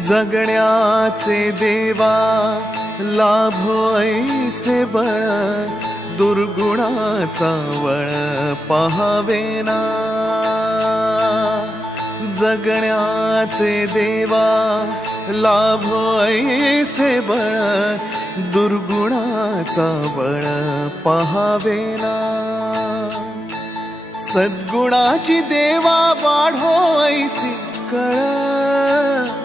जगण्याचे देवा लाभो ऐसे बळ दुर्गुणाचा वळ पहावेना जगण्याचे देवा लाभो ऐसे बळ दुर्गुणाचा बळ पहावेना सद्गुणाची देवा वाढो ऐसी कळ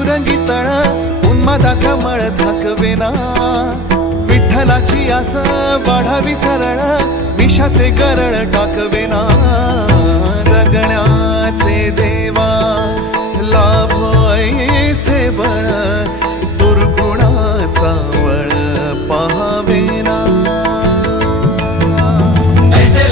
मदाचा मळ झाकवेना. विठ्ठलाची आस वाढावी सरळ विषाचे गरळ टाकवेना. जगण्याचे देवा लाभ ऐसे बळ दुर्गुणाचा वळ पाहावेना. ऐसे